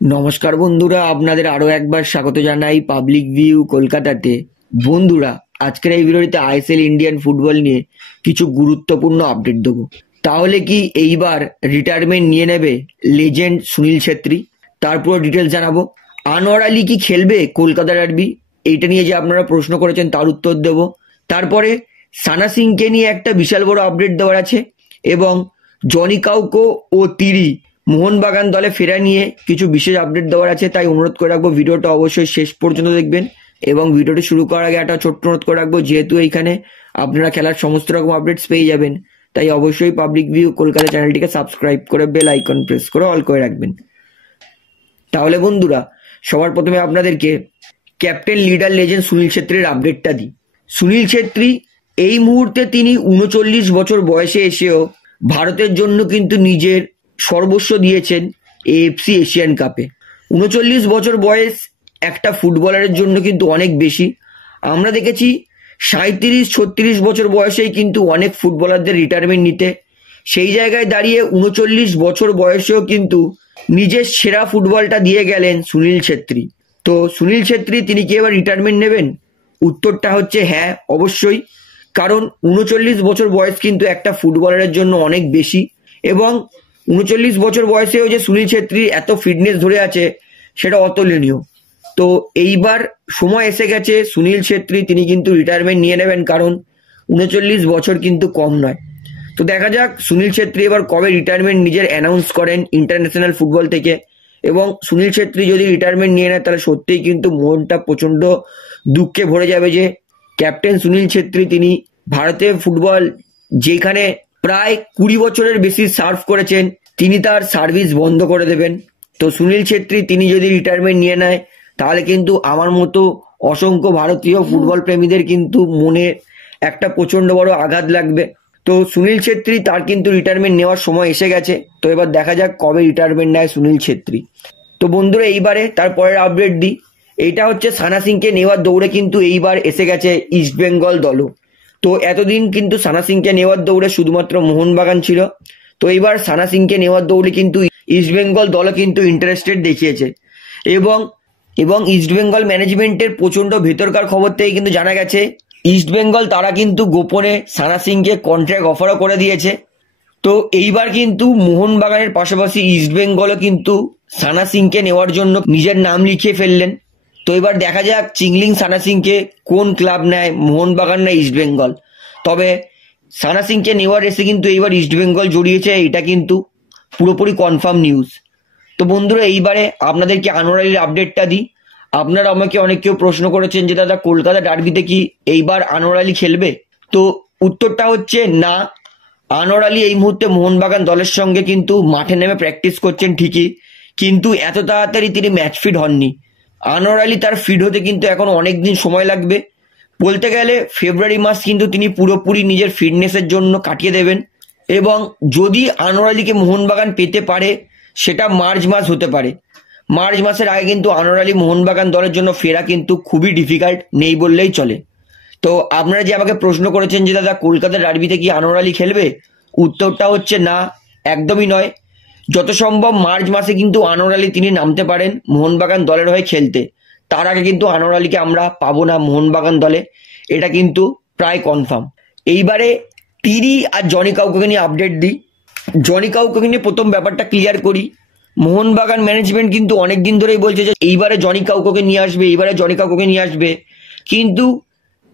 নমস্কার বন্ধুরা, আপনাদের আরো একবার স্বাগত জানাই পাবলিক ভিউ কলকাতাতে। বন্ধুরা, আজকের এই ভিডিওতে আইএসএল ইন্ডিয়ান ফুটবল নিয়ে কিছু গুরুত্বপূর্ণ আপডেট দেবো। তাহলে কি এইবার রিটায়ারমেন্ট নিয়ে নেবে লেজেন্ড সুনীল ছেত্রী? তারপর ডিটেলস জানাবো। আনোয়ার আলী কি খেলবে কলকাতা ডার্বি? এইটা নিয়ে যে আপনারা প্রশ্ন করেছেন তার উত্তর দেবো। তারপরে সানা সিংকে নিয়ে একটা বিশাল বড় আপডেট দেওয়ার আছে, এবং জনি কাউকো ও তিরি মোহনবাগান দলে ফেরা নিয়ে কিছু বিশেষ আপডেট দেওয়ার আছে। তাই অনুরোধ করে রাখবো ভিডিওটা অবশ্যই শেষ পর্যন্ত দেখবেন, এবং ভিডিওটি শুরু করার আগে একটা ছোট্ট অনুরোধ করে রাখবো, যেহেতু এইখানে আপনারা খেলার সমস্ত রকম আপডেটস পেয়ে যাবেন, তাই অবশ্যই পাবলিক ভিউ কলকাতা চ্যানেলটিকে সাবস্ক্রাইব করে বেল আইকন প্রেস করে অল করে রাখবেন। তাহলে বন্ধুরা, সবার প্রথমে আপনাদেরকে ক্যাপ্টেন লিডার লেজেন্ড সুনীল ছেত্রীর আপডেটটা দিই। সুনীল ছেত্রী এই মুহূর্তে তিনি ৩৯ বছর বয়সে এসেও ভারতের জন্য কিন্তু নিজের সর্বস্ব দিয়েছেন এএফসি এশিয়ান কাপে। ৩৯ বছর বয়স একটা ফুটবলারের জন্য কিন্তু অনেক বেশি। আমরা দেখেছি ৩৭-৩৬ বছর বয়সেই কিন্তু অনেক ফুটবলারদের রিটায়ারমেন্ট নিতে, সেই জায়গায় দাঁড়িয়ে ৩৯ বছর বয়সেও কিন্তু নিজের সেরা ফুটবলটা দিয়ে গেলেন সুনীল ছেত্রী। তো সুনীল ছেত্রী তিনি কি এবার রিটায়ারমেন্ট নেবেন? উত্তরটা হচ্ছে হ্যাঁ, অবশ্যই। কারণ ৩৯ বছর বয়স কিন্তু একটা ফুটবলারের জন্য অনেক বেশি, এবং ৩৯ বছর বয়সেও যে সুনীল ছেত্রী এত ফিটনেস ধরে আছে সেটা অতুলনীয়। তো এইবার সময় এসে গেছে সুনীল ছেত্রী তিনি কিন্তু রিটায়ারমেন্ট নিয়ে নেবেন, কারণ ৩৯ বছর কিন্তু কম নয়। তো দেখা যাক সুনীল ছেত্রী এবার কবে রিটায়ারমেন্ট নিজের অ্যানাউন্স করেন ইন্টারন্যাশনাল ফুটবল থেকে। এবং সুনীল ছেত্রী যদি রিটায়ারমেন্ট নিয়ে নেয় তাহলে সত্যিই কিন্তু মনটা প্রচণ্ড দুঃখে ভরে যাবে যে ক্যাপ্টেন সুনীল ছেত্রী তিনি ভারতের ফুটবল যেখানে প্রায় ২০ বছরের বেশি সার্ভ করেছেন, তিনি তার সার্ভিস বন্ধ করে দেবেন। তো সুনীল ছেত্রী তিনি যদি রিটায়ারমেন্ট নিয়ে নেয় তাহলে কিন্তু আমার মতো অসংখ্য ভারতীয় ফুটবল প্রেমীদের কিন্তু মনে একটা প্রচণ্ড বড় আঘাত লাগবে। তো সুনীল ছেত্রী তার কিন্তু রিটায়ারমেন্ট নেওয়ার সময় এসে গেছে। তো এবার দেখা যাক কবে রিটায়ারমেন্ট নেয় সুনীল ছেত্রী। তো বন্ধুরা, এইবারে তারপরের আপডেট দিই। এইটা হচ্ছে সানা সিংকে নেওয়ার দৌড়ে কিন্তু এইবার এসে গেছে ইস্টবেঙ্গল দলও। তো এতদিন কিন্তু সানা সিংকে নেওয়ার দৌড়ে শুধুমাত্র মোহনবাগান ছিল, তো এইবার সানা সিংকে নেওয়ার দৌড়ে কিন্তু ইস্টবেঙ্গল দলও কিন্তু ইন্টারেস্টেড দেখিয়েছে। এবং ইস্টবেঙ্গল ম্যানেজমেন্টের প্রচণ্ড ভেতরকার খবর থেকে কিন্তু জানা গেছে ইস্টবেঙ্গল তারা কিন্তু গোপনে সানা সিংকে কন্ট্রাক্ট অফারও করে দিয়েছে। তো এইবার কিন্তু মোহনবাগানের পাশাপাশি ইস্টবেঙ্গলও কিন্তু সানা সিংকে নেওয়ার জন্য নিজের নাম লিখিয়ে ফেললেন। তো এবার দেখা যাক চিংলিং সানা সিংকে কোন ক্লাব নেয়, মোহনবাগান না ইস্টবেঙ্গল। তবে সানা সিংকে নেওয়ার রেসে কিন্তু এইবার ইস্টবেঙ্গল জড়িয়েছে, এটা কিন্তু পুরোপুরি কনফার্ম নিউজ। তো বন্ধুরা, এইবারে আপনাদেরকে আনোয়ার আলীর আপডেটটা দিই। আপনারা আমাকে অনেক কেউ প্রশ্ন করেছেন যে দাদা কলকাতা ডার্বিতে কি এইবার আনোয়ার আলী খেলবে? তো উত্তরটা হচ্ছে না। আনোয়ার আলী এই মুহূর্তে মোহনবাগান দলের সঙ্গে কিন্তু মাঠে নেমে প্র্যাকটিস করছেন ঠিকই, কিন্তু এত তাড়াতাড়ি তিনি ম্যাচ ফিট হননি। আনোয়ার আলী তার ফিট হতে কিন্তু এখন অনেক দিন সময় লাগবে। বলতে গেলে ফেব্রুয়ারি মাস কিন্তু তিনি পুরোপুরি নিজের ফিটনেসের জন্য কাটিয়ে দেবেন, এবং যদি আনোয়ার আলীকে মোহনবাগান পেতে পারে সেটা মার্চ মাস হতে পারে। মার্চ মাসের আগে কিন্তু আনোয়ার আলী মোহনবাগান দলের জন্য ফেরা কিন্তু খুবই ডিফিকাল্ট, নেই বললেই চলে। তো আপনারা যে আমাকে প্রশ্ন করেছেন যে দাদা কলকাতা ডার্বিতে কি আনোয়ার আলী খেলবে, উত্তরটা হচ্ছে না, একদমই নয়। যত সম্ভব মার্চ মাসে কিন্তু আনোয়ার আলী তিনি নামতে পারেন মোহনবাগান দলের হয়ে খেলতে। তার আগে কিন্তু আনোয়ার আলীকে আমরা পাবো না মোহনবাগান দলে, এটা কিন্তু প্রায় কনফার্ম। এইবারে তিরি আর জনি কাউকোকে নিয়ে আপডেট দিই। জনি কাউকোকে নিয়ে প্রথম ব্যাপারটা ক্লিয়ার করি। মোহনবাগান ম্যানেজমেন্ট কিন্তু অনেক দিন ধরেই বলছে যে এইবারে জনি কাউকোকে নিয়ে আসবে, এইবারে জনি কাউকোকে নিয়ে আসবে, কিন্তু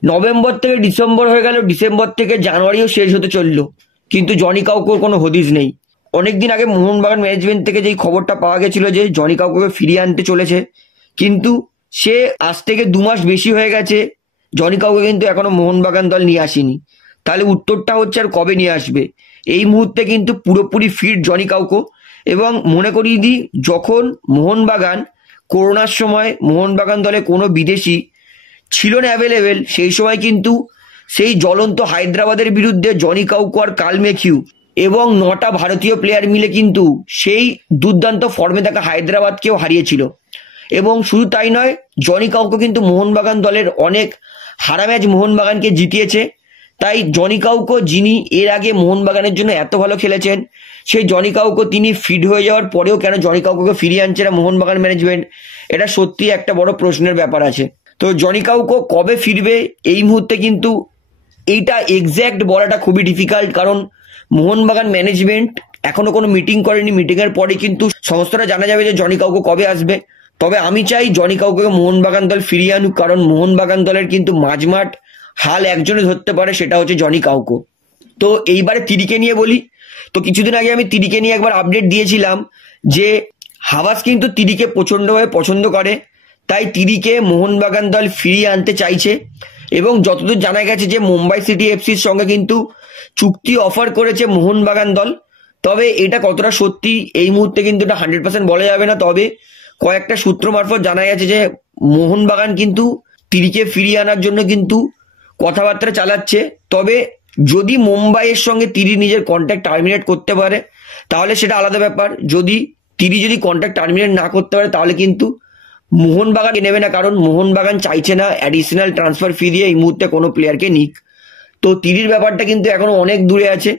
নভেম্বর থেকে ডিসেম্বর হয়ে গেল, ডিসেম্বর থেকে জানুয়ারিও শেষ হতে চললো, কিন্তু জনি কাউকোর কোনো হদিস নেই। অনেকদিন আগে মোহনবাগান ম্যানেজমেন্ট থেকে যেই খবরটা পাওয়া গেছিল যে জনি কাউকোকে ফিরিয়ে আনতে চলেছে, কিন্তু সে আজ থেকে ২ মাস বেশি হয়ে গেছে, জনি কাউকে কিন্তু এখনো মোহনবাগান দল নিয়ে আসেনি। তাহলে উত্তরটা হচ্ছে আর কবে নিয়ে আসবে? এই মুহূর্তে কিন্তু পুরোপুরি ফিট জনি কাউকো। এবং মনে করিয়ে দিই, যখন মোহনবাগান করোনার সময় মোহনবাগান দলে কোনো বিদেশি ছিল না অ্যাভেলেবেল, সেই সময় কিন্তু সেই জ্বলন্ত হায়দ্রাবাদের বিরুদ্ধে জনি কাউকো আর কাল ম্যাথিউ এবং ৯টা ভারতীয় প্লেয়ার মিলে কিন্তু সেই দুর্দান্ত ফর্মে থাকা হায়দ্রাবাদকেও হারিয়েছিল। এবং শুধু তাই নয়, জনি কাউকো কিন্তু মোহনবাগান দলের অনেক হারা ম্যাচ মোহনবাগানকে জিতিয়েছে। তাই জনি কাউকো যিনি এর আগে মোহনবাগানের জন্য এত ভালো খেলেছেন, সেই জনি কাউকো তিনি ফিট হয়ে যাওয়ার পরেও কেন জনি কাউকোকে ফিরিয়ে আনছে না মোহনবাগান ম্যানেজমেন্ট, এটা সত্যি একটা বড় প্রশ্নের ব্যাপার আছে। তো জনি কাউকো কবে ফিরবে এই মুহূর্তে কিন্তু এইটা এক্স্যাক্ট বলাটা খুবই ডিফিকাল্ট, কারণ মোহনবাগান ম্যানেজমেন্ট এখনো কোনো মিটিং করেনি। মিটিং এর পরে কিন্তু সমস্তটা জানা যাবে যে জনি কাউকো কবে আসবে। তবে আমি চাই জনি কাউকোকে মোহনবাগান দল ফিরিয়ে আনুক, কারণ মোহনবাগান দলের কিন্তু মাঝমাঠ হাল একজনে ধরতে পারে, সেটা হচ্ছে জনি কাউকো। তো এইবারে তিরিকে নিয়ে বলি, তো কিছুদিন আগে আমি তিরিকে নিয়ে একবার আপডেট দিয়েছিলাম যে হাওয়াস কিন্তু তিরিকে প্রচন্ডভাবে পছন্দ করে, তাই তিরিকে মোহনবাগান দল ফিরিয়ে আনতে চাইছে। এবং যতদূর জানা গেছে যে মুম্বাই সিটি এফসির সঙ্গে কিন্তু চুক্তি অফার করেছে মোহনবাগান দল। তবে এটা কতটা সত্যি এই মুহূর্তে কিন্তু এটা 100% বলা যাবে না। তবে কয়েকটা সূত্র মারফত জানা গেছে যে মোহনবাগান কিন্তু তিরিকে ফিরিয়ে আনার জন্য কিন্তু কথাবার্তা চালাচ্ছে। তবে যদি মুম্বাইয়ের সঙ্গে তিরি নিজের কন্ট্রাক্ট টার্মিনেট করতে পারে তাহলে সেটা আলাদা ব্যাপার। তিরি যদি কন্ট্রাক্ট টার্মিনেট না করতে পারে তাহলে কিন্তু মোহনবাগান নেবে না, কারণ মোহনবাগান চাইছে না অ্যাডিশনাল ট্রান্সফার ফি দিয়ে এই মুহূর্তে কোনো প্লেয়ারকে নিক। তো তিরির ব্যাপারটা কিন্তু এখনো অনেক দূরে আছে।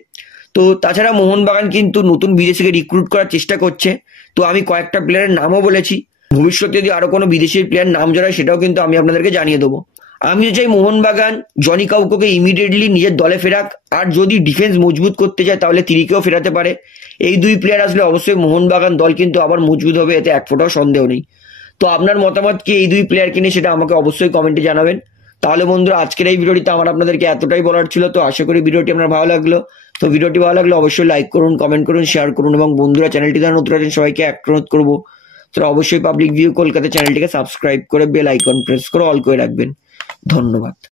তো তাছাড়া মোহনবাগান কিন্তু নতুন বিদেশিকে রিক্রুট করার চেষ্টা করছে। তো আমি কয়েকটা প্লেয়ারের নামও বলেছি, ভবিষ্যতে যদি আরো কোনো বিদেশি প্লেয়ার নাম জড়ায় সেটাও কিন্তু আমি আপনাদেরকে জানিয়ে দেবো। আমি চাই মোহনবাগান জনি কাউকোকে ইমিডিয়েটলি নিজের দলে ফেরাক, আর যদি ডিফেন্স মজবুত করতে চায় তাহলে তিরিকেও ফেরাতে পারে। এই দুই প্লেয়ার আসলে অবশ্যই মোহনবাগান দল কিন্তু আবার মজবুত হবে, এতে এক ফোঁটাও সন্দেহ নেই। তো আপনার মতামত কি এই দুই প্লেয়ারকে নিয়ে সেটা আমাকে অবশ্যই কমেন্টে জানাবেন। তাহলে বন্ধুরা আজকের এই ভিডিওটিতে আমার আপনাদেরকে এতটাই বলার ছিল। তো আশা করি ভিডিওটি আপনার ভালো লাগলো। তো ভিডিওটি ভালো লাগলে অবশ্যই লাইক করুন, কমেন্ট করুন, শেয়ার করুন, এবং বন্ধুরা চ্যানেলটি যারা নতুন আছেন সবাইকে অনুরোধ করবো তারা অবশ্যই পাবলিক ভিউ কলকাতা চ্যানেলটিকে সাবস্ক্রাইব করে বেল আইকন প্রেস করে অল করে রাখবেন। ধন্যবাদ।